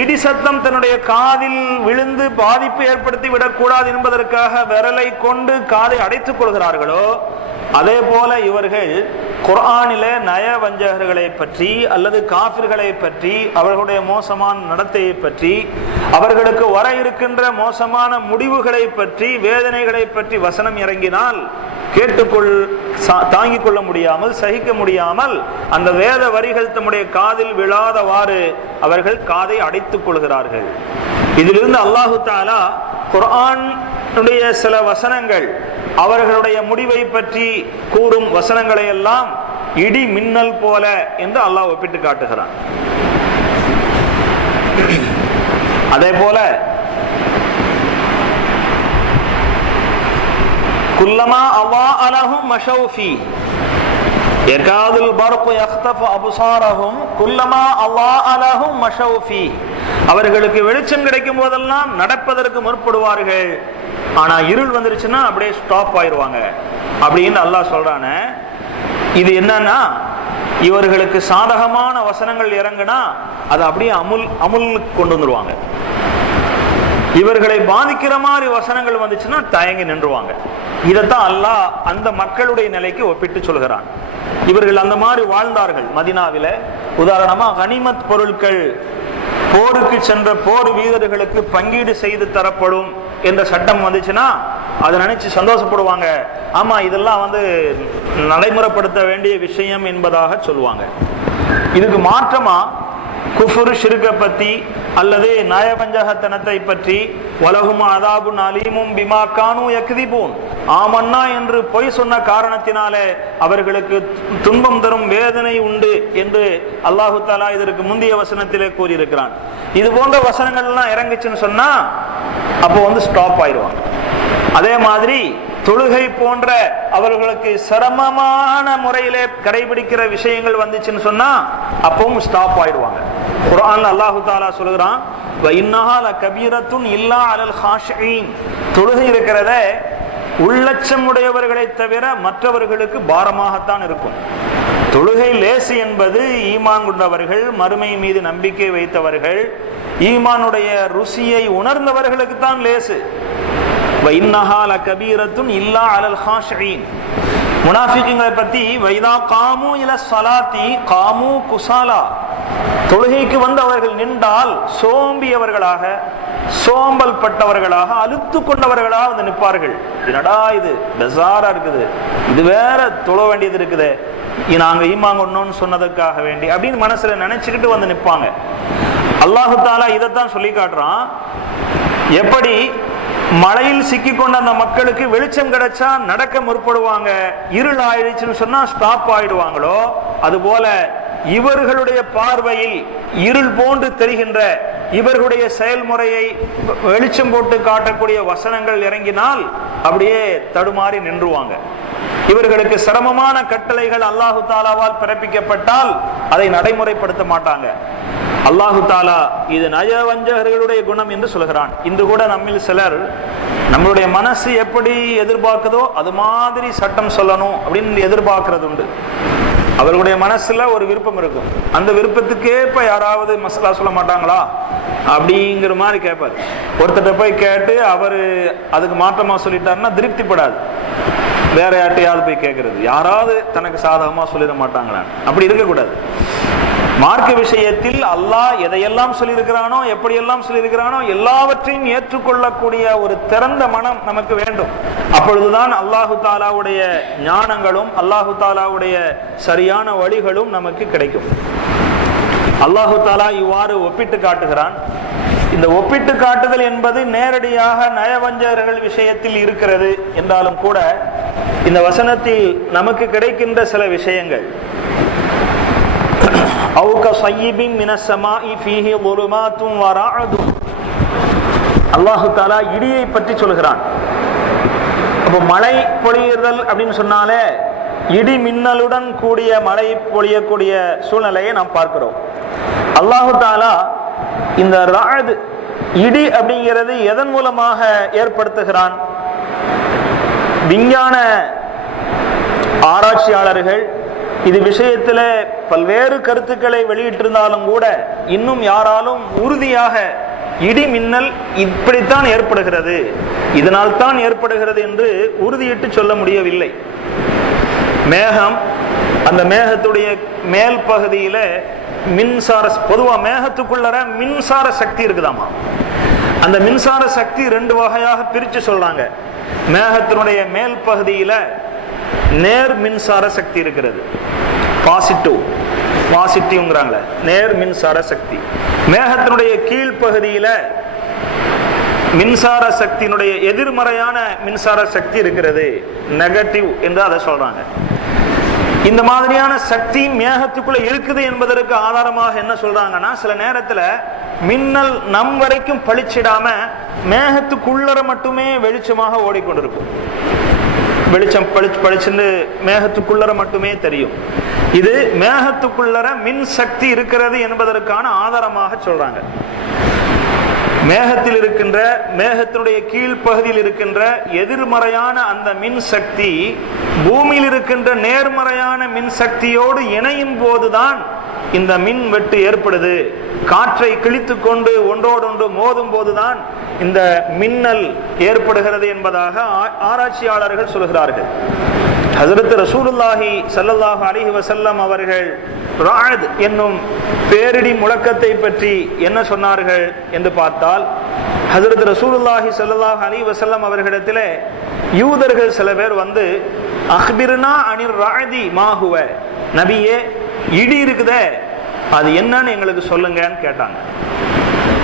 இடி சத்தம் தன்னுடைய காதில் விழுந்து பாதிப்பு ஏற்படுத்தி விடக்கூடாது என்பதற்காக விரலை கொண்டு காதை அடைத்துக் கொள்கிறார்களோ, அதே போல இவர்கள் குர்ஆனிலே நயவஞ்சகர்களை பற்றி அல்லது காஃபிர்களை பற்றி, அவர்களுடைய மோசமான நடத்தையை பற்றி, அவர்களுக்கு வர இருக்கின்ற மோசமான முடிவுகளை பற்றி, வேதனைகளை பற்றி வசனம் இறங்கினால் தாங்கிக் கொள்ள முடியாமல், சகிக்க முடியாமல் அந்த வேத வரிகள் தம்முடைய காதில் விழாதவாறு அவர்கள் காதை அடைத்துக் கொள்கிறார்கள். இதிலிருந்து அல்லாஹு தஆலா குர்ஆனுடைய சில வசனங்கள், அவர்களுடைய முடிவை பற்றி கூறும் வசனங்களை எல்லாம் இடி மின்னல் போல என்று அல்லாஹ் ஒப்பிட்டு காட்டுகிறான். அதே போல குல்லமா அவாஅ லஹும் மஷவ் ஃபீ யகாதுல் பர்கு யக்தஃபு அப்சாரஹும் குல்லமா அவாஅ லஹும் மஷவ் ஃபீ. அவர்களுக்கு வெளிச்சம் கிடைக்கும் போதெல்லாம் நடப்பதற்கு முற்படுவார்கள், ஆனா இருள் வந்துருச்சுன்னா அப்படியே ஸ்டாப் ஆயிடுவாங்க அப்படின்னு அல்லாஹ் சொல்றானே. இது என்னன்னா, இவர்களுக்கு சாதகமான வசனங்கள் இறங்குனா அதை அப்படியே அமுலுக்கு கொண்டு வந்துருவாங்க. இவர்களை பாதிக்கிற மாதிரி வசனங்கள் வந்துச்சுன்னா தயங்கி நின்றுவாங்க. இதைத்தான் அல்லாஹ் அந்த மக்களுடைய நிலைக்கு ஒப்பிட்டு சொல்கிறான். இவர்கள் அந்த மாதிரி வாழ்ந்தார்கள் மதீனாவில. உதாரணமா கனிமத் பொருட்கள், போருக்கு சென்ற போர் வீரர்களுக்கு பங்கீடு செய்து தரப்படும் என்ற சட்டம் வந்துச்சுன்னா அதை நினைச்சு சந்தோஷப்படுவாங்க. ஆமா, இதெல்லாம் நடைமுறைப்படுத்த வேண்டிய விஷயம் என்பதாக சொல்லுவாங்க. இதுக்கு மாற்றமா குஃபுர், ஷிர்க பத்தி அல்லது நயவஞ்சகத்தனத்தை பற்றி, வலஹும் அதாபுன் அலீமும் பிமா கானூ யக்திபூன், ஆமன்னா என்று பொய் சொன்ன காரணத்தினாலே அவர்களுக்கு துன்பம் தரும் வேதனை உண்டு என்று அல்லாஹு தஆலா இதற்கு முந்தைய வசனத்திலே கூறியிருக்கிறான். இது போன்ற வசனங்கள் எல்லாம் இறங்குச்சுன்னு சொன்னா அப்போ ஸ்டாப் ஆயிடுவாங்க. அதே மாதிரி தொழுகை போன்ற அவர்களுக்கு சிரமமான முறையிலே கடைபிடிக்கிற விஷயங்கள் வந்துச்சுன்னு சொன்னா அப்பவும் ஸ்டாப் ஆயிடுவாங்க. குர்ஆன்ல அல்லாஹு தஆலா சொல்கிறான், வஇன்னஹா லகபீரத்துன் இல்லா அலல் காஷிஈன். தொழுகை இருக்கிறதே உள்ளச்சம் உடையவர்களை தவிர மற்றவர்களுக்கு பாரமாகத்தான் இருக்கும். தொழுகை லேசு என்பது ஈமான் கொண்டவர்கள், மறுமை மீது நம்பிக்கை வைத்தவர்கள், ஈமானுடைய ருசியை உணர்ந்தவர்களுக்கு தான் லேசு. வஇன்னஹா லகபீரத்துன் இல்லா அலல் காஷிஈன். முனாஃபிக்குகளை பத்தி வைதா காமு இல ஸலாத்தி காமு குஸாலா. தொழுகைக்கு அவர்கள் நின்றால் சோம்பியவர்களாக, சோம்பல் பட்டவர்களாக, அலுத்து கொண்டவர்களாக நிற்பார்கள். என்னடா இது பெசாரா இருக்குது, இது வேற தொழ வேண்டியது இருக்குது, நாங்க ஈமான் கொண்டோம்னு சொன்னதுக்காக வேண்டி அப்படின்னு மனசுல நினைச்சுக்கிட்டு நிற்பாங்க. அல்லாஹு தஆலா இதைத்தான் சொல்லி காட்டுறான். எப்படி மழையில் சிக்கிக்கொண்ட அந்த மக்களுக்கு வெளிச்சம் கிடைச்சா நடக்க முற்படுவாங்க, இருள் ஆயிடுச்சுன்னு சொன்னா ஸ்டாப் ஆயிடுவாங்களோ, அதுபோல இவர்களுடைய பார்வையில் இருள் போன்று தெரிகின்ற இவர்களுடைய செயல்முறையை வெளிச்சம் போட்டு காட்டக்கூடிய வசனங்கள் இறங்கினால் அப்படியே தடுமாறி நின்றுவாங்க. இவர்களுக்கு சிரமமான கட்டளைகள் அல்லாஹு தாலாவால் பிறப்பிக்கப்பட்டால் அதை நடைமுறைப்படுத்த மாட்டாங்க. அல்லாஹு தாலா இது நயவஞ்சகர்களுடைய குணம் என்று சொல்கிறான். இன்று கூட நம்மில் சிலர் நம்மளுடைய மனசு எப்படி எதிர்பார்க்குதோ அது மாதிரி சட்டம் சொல்லணும் அப்படின்னு எதிர்பார்க்கறது உண்டு. அவர்களுடைய மனசுல ஒரு விருப்பம் இருக்கும், அந்த விருப்பத்துக்கேற்ப யாராவது மசாலா சொல்ல மாட்டாங்களா அப்படிங்கிற மாதிரி கேட்பார். ஒருத்தர் போய் கேட்டு அவரு அதுக்கு மாற்றமா சொல்லிட்டாருன்னா திருப்திப்படாது, வேற யார்ட்டையாவது போய் கேட்கறது, யாராவது தனக்கு சாதகமா சொல்லிட மாட்டாங்களா. அப்படி இருக்கக்கூடாது. மார்க்க விஷயத்தில் அல்லாஹ் எதையெல்லாம் சொல்லியிருக்கிறானோ, எப்படியெல்லாம் சொல்லியிருக்கிறானோ எல்லாவற்றையும் ஏற்றுக்கொள்ளக்கூடிய ஒரு திறந்த மனம் நமக்கு வேண்டும். அப்பொழுதுதான் அல்லாஹு தாலாவுடைய ஞானங்களும் அல்லாஹு தாலாவுடைய சரியான வழிகளும் நமக்கு கிடைக்கும். அல்லாஹு தாலா இவ்வாறு ஒப்பிட்டு காட்டுகிறான். இந்த ஒப்பிட்டு காட்டுதல் என்பது நேரடியாக நயவஞ்சகர்கள் விஷயத்தில் இருக்கிறது என்றாலும் கூட இந்த வசனத்தில் நமக்கு கிடைக்கின்ற சில விஷயங்கள், அல்லாஹு தஆலா இடியை பற்றி சொல்கிறான். அப்போ மழை பொழியுதல் அப்படின்னு சொன்னாலே இடி மின்னலுடன் கூடிய மழை பொழியக்கூடிய சூழ்நிலையை நாம் பார்க்கிறோம். அல்லாஹு தஆலா இந்த ராத் இடி அப்படிங்கிறது எதன் மூலமாக ஏற்படுத்துகிறான்? விஞ்ஞான ஆராய்ச்சியாளர்கள் இது விஷயத்துல பல்வேறு கருத்துக்களை வெளியிட்டிருந்தாலும் கூட இன்னும் யாராலும் உறுதியாக இடி மின்னல் இப்படித்தான் ஏற்படுகிறது, இதனால் தான் ஏற்படுகிறது என்று உறுதியிட்டு சொல்ல முடியவில்லை. மேகம், அந்த மேகத்துடைய மேல் பகுதியில மின்சார, பொதுவா மேகத்துக்குள்ளற மின்சார சக்தி இருக்குதாமா. அந்த மின்சார சக்தி ரெண்டு வகையாக பிரிச்சு சொல்றாங்க. மேகத்தினுடைய மேல் பகுதியில நேர் மின்சார சக்தி இருக்கிறது, பாசிட்டிவ்ங்கிறாங்களே, நேர் மின்சார சக்தி. மேகத்தினுடைய கீழ்ப்பகுதியில மின்சார சக்தியினுடைய எதிர்மறையான மின்சார சக்தி இருக்கிறது, நெகட்டிவ் என்று அதை சொல்றாங்க. இந்த மாதிரியான சக்தி மேகத்துக்குள்ள இருக்குது என்பதற்கு ஆதாரமாக என்ன சொல்றாங்கன்னா, சில நேரத்துல மின்னல் நம் வரைக்கும் பளிச்சிடாம மேகத்துக்குள்ளர மட்டுமே வெளிச்சமாக ஓடிக்கொண்டிருக்கும். வெளிச்சம் பளிச்சுன்னு மேகத்துக்குள்ளர மட்டுமே தெரியும். இது மேகத்துக்குள்ளர மின் சக்தி இருக்கிறது என்பதற்கான ஆதாரமாக சொல்றாங்க. மேகத்தில் இருக்கின்ற, மேகத்தினுடைய கீழ்ப்பகுதியில் இருக்கின்ற எதிர்மறையான அந்த மின் சக்தி பூமியில் இருக்கின்ற நேர்மறையான மின் சக்தியோடு இணையும் போதுதான் இந்த மின் வெட்டு ஏற்படுது. காற்றை கிழித்து கொண்டு ஒன்றோடொன்று மோதும் போதுதான் இந்த மின்னல் ஏற்படுகிறது என்பதாக ஆராய்ச்சியாளர்கள் சொல்கிறார்கள். ஹஜ்ரத் ரசூலுல்லாஹி ஸல்லல்லாஹு அலைஹி வஸல்லம் அவர்கள் ராத் என்னும் பேரிடி முழக்கத்தை பற்றி என்ன சொன்னார்கள் என்று பார்த்தால், ஹஜ்ரத் ரசூலுல்லாஹி ஸல்லல்லாஹு அலைஹி வஸல்லம் அவர்களிடத்திலே யூதர்கள் சில பேர் வந்து அக்பிர்னா அனிர் ராதி மா ஹுவ, நபியே இடி இருக்குதே அது என்னன்னு எங்களுக்கு சொல்லுங்கன்னு கேட்டாங்க.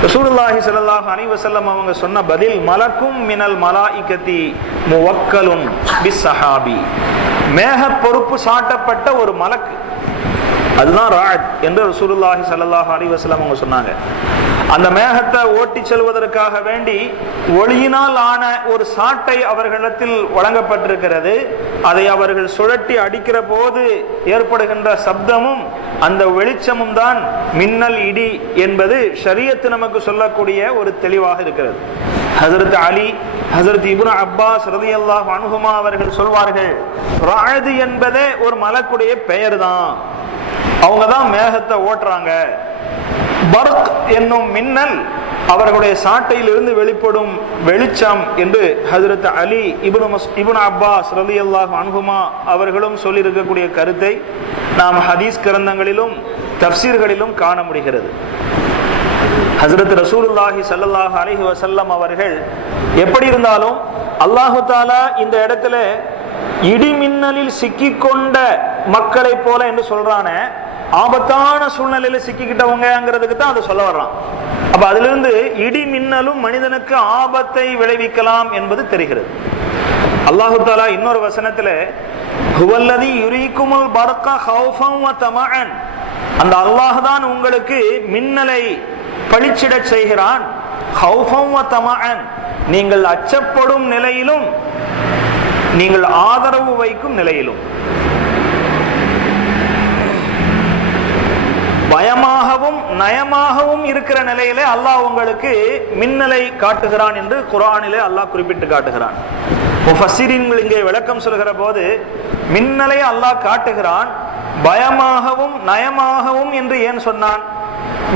ரசூலுல்லாஹி ஸல்லல்லாஹு அலைஹி வஸல்லம் அவங்க சொன்ன பதில், மலக்கும் மினல் மலாயிகதி முவக்கலுன் பிஸ்ஸஹாபி, மேக பொறுப்பு சாட்டப்பட்ட ஒரு மலக்கு, அதுதான் ராத் என்று ரசூலுல்லாஹி ஸல்லல்லாஹு அலைஹி வஸல்லம் அவங்க சொன்னாங்க. அந்த மேகத்தை ஓட்டி செல்வதற்காக வேண்டி ஒளியினால் ஆன ஒரு சாட்டை அவர்களிடத்தில் வழங்கப்பட்டிருக்கிறது. அதை அவர்கள் சுழட்டி அடிக்கிற போது ஏற்படுகின்ற சப்தமும் அந்த வெளிச்சமும் தான் மின்னல் இடி என்பது ஷரியத்து நமக்கு சொல்லக்கூடிய ஒரு தெளிவாக இருக்கிறது. ஹஜ்ரத் அலி, ஹஜ்ரத் இப்னு அப்பாஸ் ரலியல்லாஹு அன்ஹுமா அவர்கள் சொல்வார்கள், ராஅது என்பதே ஒரு மலக்குடைய பெயர் தான், அவங்க தான் மேகத்தை ஓட்டுறாங்க. பர்க் என்னும் மின்னல் அவர்களுடைய சாட்டையிலிருந்து வெளிப்படும் வெளிச்சம் என்று ஹஜ்ரத் அலி இப்னு அப்பாஸ் ரலியல்லாஹு அன்ஹுமா அவர்களும் சொல்லியிருக்கக்கூடிய கருத்தை நாம் ஹதீஸ் கிரந்தங்களிலும் தஃப்சீர்களிலும் காண முடிகிறது. ஹஜ்ரத் ரசூலுல்லாஹி ஸல்லல்லாஹு அலைஹி வஸல்லம் அவர்கள் எப்படி இருந்தாலும் அல்லாஹு தஆலா இந்த இடத்துல இடி மின்னலில் சிக்கிக்கொண்ட மக்களை போல என்று சொல்றானே, ஆபத்தான சூழ்நிலையில சிக்கிக்கிட்டவங்கிறதுக்கு தான் அதை சொல்ல வர்றான். அப்ப அதிலிருந்து இடி மின்னலும் மனிதனுக்கு ஆபத்தை விளைவிக்கலாம் என்பது தெரிகிறது. அல்லாஹு தஆலா இன்னொரு வசனத்துல ஹுவல்லதி யுரீகுமுல் பர்க ஹௌஃபன் வ தமஅன், அந்த அல்லாஹ் தான் உங்களுக்கு மின்னலை பளிச்சிட செய்கிறான். ஹௌஃபன் வ தமஅன், நீங்கள் அச்சப்படும் நிலையிலும் நீங்கள் ஆதரவு வைக்கும் நிலையிலும், பயமாகவும் நயமாகவும் இருக்கிற நிலையிலே அல்லாஹ் உங்களுக்கு மின்னலை காட்டுகிறான் என்று குர்ஆனிலே அல்லாஹ் குறிப்பிட்டு காட்டுகிறான். முஃபஸ்ஸிரீன்கள் இங்கே விளக்கம் சொல்கிற போது மின்னலை அல்லாஹ் காட்டுகிறான், பயமாகவும் நயமாகவும் என்று ஏன் சொன்னான்?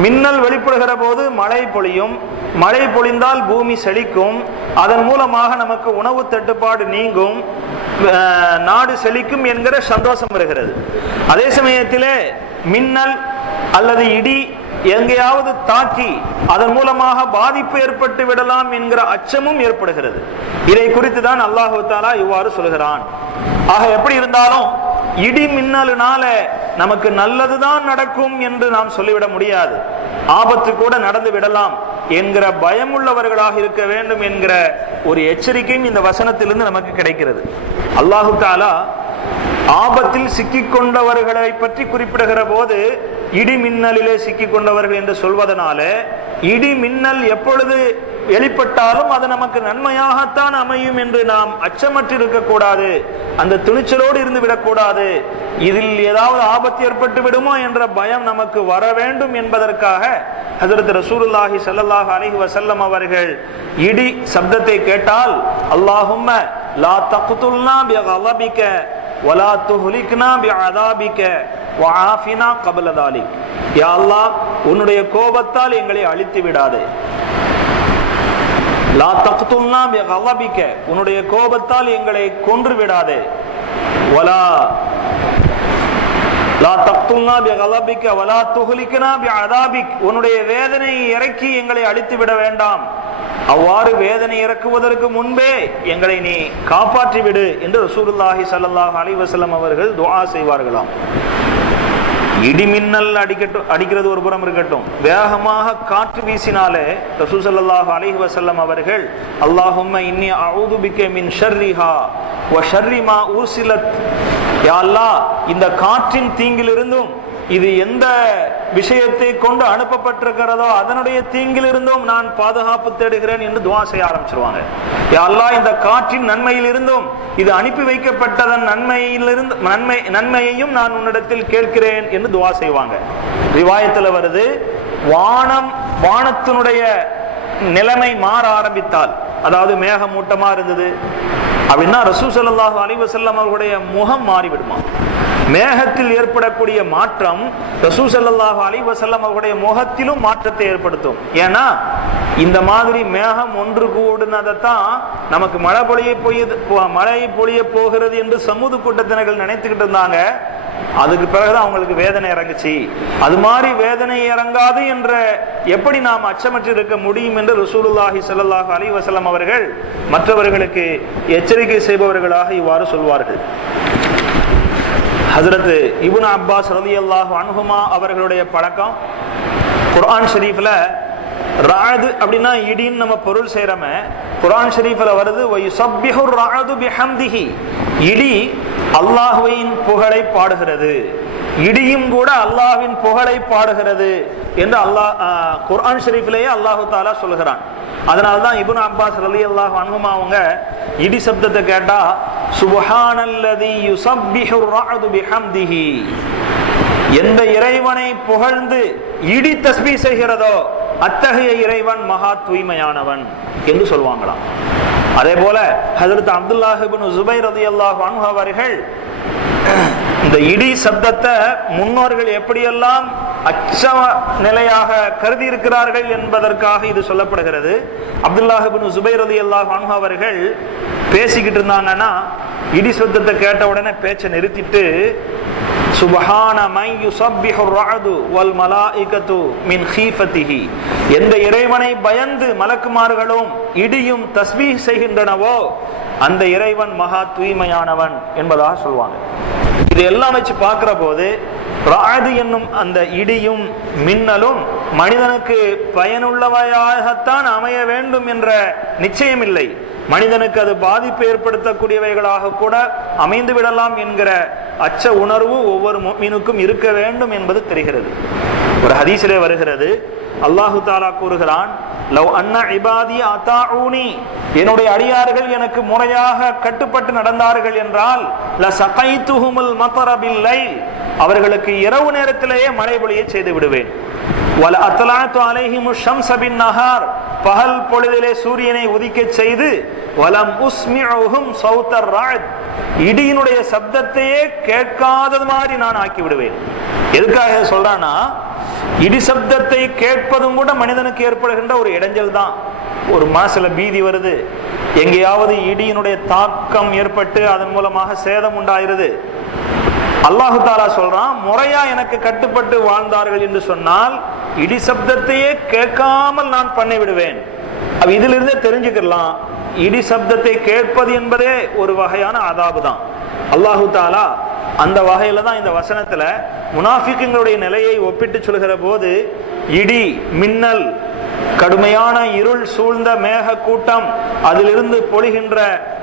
மின்னல் வெளிப்படுகிற போது மழை பொழியும், மழை பொழிந்தால் பூமி செழிக்கும், அதன் மூலமாக நமக்கு உணவு தட்டுப்பாடு நீங்கும், நாடு செழிக்கும் என்கிற சந்தோஷம் வருகிறது. அதே சமயத்திலே மின்னல் அல்லது இடி எங்கேயாவது தாக்கி அதன் மூலமாக பாதிப்பு ஏற்பட்டு விடலாம் என்கிற அச்சமும் ஏற்படுகிறது. இதை குறித்து தான் அல்லாஹு தஆலா இவ்வாறு சொல்கிறான். ஆக எப்படி இருந்தாலும் இடி மின்னலினால நமக்கு நல்லதுதான் நடக்கும் என்று நாம் சொல்லிவிட முடியாது, ஆபத்து கூட நடந்து விடலாம் என்கிற பயமுள்ளவர்களாக இருக்க வேண்டும் என்கிற ஒரு எச்சரிக்கையும் இந்த வசனத்திலிருந்து நமக்கு கிடைக்கிறது. அல்லாஹு தஆலா ஆபத்தில் சிக்கிக்கொண்டவர்களை பற்றி குறிப்பிடுகிற போது இடி மின்னலிலே சிக்கிக்கொண்டவர்கள் என்று சொல்வதனால இடி மின்னல் எப்பொழுது வெளிப்பட்டாலும் அது நமக்கு நன்மையாகத்தான் அமையும் என்று நாம் அச்சமற்று இருக்கக்கூடாது, அந்த துணிச்சலோடு இருந்து விடக்கூடாது. இதில் ஏதாவது ஆபத்து ஏற்பட்டு விடுமோ என்ற பயம் நமக்கு வர வேண்டும் என்பதற்காக ஹஜ்ரத் ரசூலுல்லாஹி ஸல்லல்லாஹு அலைஹி வஸல்லம் அவர்கள் இடி சப்தத்தை கேட்டால் அல்லாஹும்ம லா தக்துல்னா பிகலபிக வலா துஹ்லிக்னா பிஅதாபிக வஆஃபினா கப்ல தாலிக், யா அல்லாஹ் உன்னுடைய கோபத்தால் எங்களை அழித்து விடாதே. லா தக்துல்னா பிகலபிக, உன்னுடைய கோபத்தால் எங்களை கொன்று விடாதே. வலா லா தக்துல்னா பிகலபிக வலா துஹ்லிக்னா பிஅதாபிக், உன்னுடைய வேதனையை இறக்கி எங்களை அழித்து விட வேண்டாம், அவ்வாறு வேதனை இறக்குவதற்கு முன்பே எங்களை நீ காப்பாற்றி விடு என்று ரசூலுல்லாஹி ஸல்லல்லாஹு அலைஹி வஸல்லம் அவர்கள் துஆ செய்வார்களாம். இடி மின்னல் அடிக்கிறது ஒரு புறம் இருக்கட்டும், வேகமாக காற்று வீசினாலே ரசூல் ஸல்லல்லாஹு அலைஹி வஸல்லம் அவர்கள் அல்லாஹும்ம இன்னி அஊது பிக மின் ஷர்ரிஹா வ ஷர்ரி மா உர்சிலத், யா அல்லாஹ் இந்த காற்றின் தீங்கிலிருந்தும் இது எந்த விஷயத்தை கொண்டு அனுப்பப்பட்டிருக்கிறதோ அதனுடைய தீங்கிலிருந்தும் நான் பாதுகாப்பு தேடுகிறேன் என்று துஆ செய்ய ஆரம்பிச்சிருவாங்க. யா அல்லாஹ் இந்த காற்றின் நன்மையிலிருந்தும் இது அனுப்பி வைக்கப்பட்டதன் நன்மையிலிருந்து நன்மையையும் நான் உன்னிடத்தில் கேட்கிறேன் என்று துஆ செய்வாங்க. ரிவாயத்துல வருது, வானத்தினுடைய நிலைமை மாற ஆரம்பித்தால், அதாவது மேகமூட்டமா இருந்தது அப்படின்னா ரசூல் ஸல்லல்லாஹு அலைஹி வஸல்லம் அவர்களுடைய முகம் மாறிவிடுமா. மேகத்தில் ஏற்படக்கூடிய மாற்றம் ரசூல் ஸல்லல்லாஹு அலைஹி வஸல்லம் அவருடைய முகத்திலும் மாற்றத்தை ஏற்படுத்தும். ஏன்னா இந்த மாதிரி மேகம் ஒன்று கூடுனதான் நமக்கு மழை பொழிய போகிறது என்று சமூக கூட்டத்தினர்கள் நினைத்துக்கிட்டு இருந்தாங்க. அதுக்கு பிறகுதான் அவங்களுக்கு வேதனை இறங்குச்சு. அது மாதிரி வேதனை இறங்காது என்ற எப்படி நாம் அச்சமற்று இருக்க முடியும் என்று ரசூலுல்லாஹி ஸல்லல்லாஹு அலைஹி வஸல்லம் அவர்கள் மற்றவர்களுக்கு எச்சரிக்கை செய்பவர்களாக இவ்வாறு சொல்வார்கள். ஹஜ்ரத் இப்னு அப்பாஸ் ரலியல்லாஹு அன்ஹுமா அவர்களுடைய பழக்கம், குர்ஆன் ஷரீஃப்ல ராது அப்படின்னா இடின்னு நம்ம பொருள் செய்யறோமே, குர்ஆன் ஷரீஃப்ல வருது வயுஸப்பிஹுர் ராது பிஹம்திஹி, இடி அல்லாஹ்வின் புகழை பாடுகிறது, இடியும் கூட அல்லாஹ்வின் புகழை பாடுகிறது என்று குர்ஆன் ஷரீஃபிலேயே அல்லாஹு தாலா சொல்கிறான். அதனால்தான் இப்னு அப்பாஸ் ரலியல்லாஹு அன்ஹுமா அவங்க இடி சப்தத்தை கேட்டா சுப்ஹானல்லதி யுஸப்பிஹு ர்-ரஅது பிஹம்திஹி, எந்த இறைவனை புகழ்ந்து இடி தஸ்பீஹ் செய்கிறதோ அத்தகைய இறைவன் மகா தூய்மையானவன் என்று சொல்வாங்களாம். அதே போல ஹஜ்ரத் அப்துல்லாஹ் இப்னு ஸுபைர் ரலியல்லாஹு அன்ஹு அவர்கள் இந்த இடி சப்தத்தை முன்னோர்கள் எப்படியெல்லாம் அச்ச நிலையாக கருதி இருக்கிறார்கள் என்பதற்காக இது சொல்லப்படுகிறது. அப்துல்லாஹ் இப்னு ஸுபைர் ரலியல்லாஹு அன்ஹு அவர்கள் பேசிக்கிட்டு இருந்தாங்கன்னா இடி சப்தத்தை கேட்ட உடனே பேச்சை நிறுத்திட்டு சுப்ஹான மன் யுஸப்பிஹு ர்-ரஅது வல் மலாயிகத்து மின் ஹீஃபத்திஹி, எந்த இறைவனை பயந்து மலக்குமார்களும் இடியும் தஸ்பீஹ் செய்கின்றனவோ அந்த இறைவன் மகா தூய்மையானவன் என்பதாக சொல்வாங்க. இது எல்லாம் வச்சு பார்க்கிற போது ராது என்னும் அந்த இடியும் மின்னலும் மனிதனுக்கு பயனுள்ளவையாகத்தான் அமைய வேண்டும் என்ற நிச்சயம் இல்லை. மனிதனுக்கு அது பாதிப்பு ஏற்படுத்தக்கூடியவைகளாக கூட அமைந்து விடலாம் என்கிற அச்ச உணர்வு ஒவ்வொரு முஃமினுக்கும் இருக்க வேண்டும் என்பது தெரிகிறது. ஒரு ஹதீஸிலே வருகிறது, அல்லாஹு தாலா கூறுகிறான், லவ் அன்ன இபாதி அதாஊனி, என்னுடைய அடியார்கள் எனக்கு முறையாக கட்டுப்பட்டு நடந்தார்கள் என்றால் லஸகைதுஹுமுல் மத்ர பில்லைல், அவர்களுக்கு இரவு நேரத்திலேயே மழை பொழிய செய்து விடுவேன். வல அத்லஅது அலைஹிமுஷ் ஷம்ஸ பின் நஹார், பகல் பொழுதிலே சூரியனை உதிக்க செய்து வலம் உஸ்மிஉஹும் ஸௌத்தர் ரஅத், இடியினுடைய சப்தத்தையே கேட்காதது மாதிரி நான் ஆக்கி விடுவேன். எதுக்காக சொல்றானா, இடி சப்தத்தை கேட்பதும் கூட மனிதனுக்கு ஏற்படுகின்ற ஒரு இடைஞ்சல் தான். ஒரு மனசுல பீதி வருது, எங்கேயாவது இடியினுடைய தாக்கம் ஏற்பட்டு அதன் மூலமாக சேதம் உண்டாயிருது. அல்லாஹு தாலா சொல்றான், முறையா எனக்கு கட்டுப்பட்டு வாழ்ந்தார்கள் என்று சொன்னால் இடி சப்தத்தையே கேட்காமல் நான் பண்ணி விடுவேன். இதிலிருந்தே தெரிஞ்சுக்கலாம், இடி சப்தத்தை கேட்பது என்பதே ஒரு வகையான அதாபு தான். அல்லாஹு தாலா அந்த வகையில தான் இந்த வசனத்துல முனாஃபிக்குங்களுடைய நிலையை ஒப்பிட்டு சொல்கிற போது, இடி மின்னல், கடுமையான இருள் சூழ்ந்த மேக கூட்டம், அதிலிருந்து பொழிகின்ற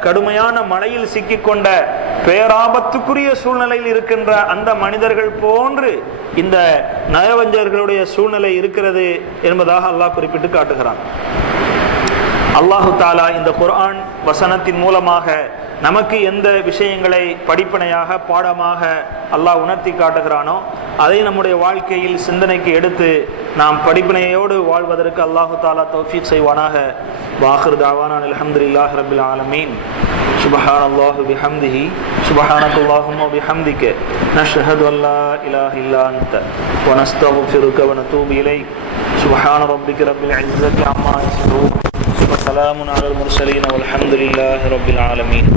கடுமையான மழையில் சிக்கிக்கொண்ட பேராபத்துக்குரிய சூழ்நிலையில் இருக்கின்ற அந்த மனிதர்கள் போன்று இந்த நயவஞ்சர்களுடைய சூழ்நிலை இருக்கிறது என்பதாக அல்லாஹ் குறிப்பிட்டு காட்டுகிறான். அல்லாஹு தாலா இந்த குர்ஆன் வசனத்தின் மூலமாக நமக்கு எந்த விஷயங்களை படிப்பனையாக பாடமாக அல்லாஹ் உணர்த்தி காட்டுகிறானோ அதை நம்முடைய வாழ்க்கையில் சிந்தனைக்கு எடுத்து நாம் படிப்பினையோடு வாழ்வதற்கு அல்லாஹு தாலா தௌஃபீக் செய்வானாக. வாஹிர் தாவானா அல்ஹம்துலில்லாஹி ரப்பில் ஆலமீன். சுப்ஹானல்லாஹி பிஹம்திஹி சுப்ஹானக்கல்லாஹும்ம பிஹம்திக நஷ்ஹது அல்லா இலாஹ இல்லா அன்த வ நஸ்தக்ஃபிருக வ நதூபு இலைக். சுப்ஹான ரப்பிக ரப்பில் இஸ்ஸத்தி அம்மா யசிஃபூன் வ ஸலாமுன் அலல் முர்ஸலீன் வல்ஹம்துலில்லாஹி ரப்பில் ஆலமீன்.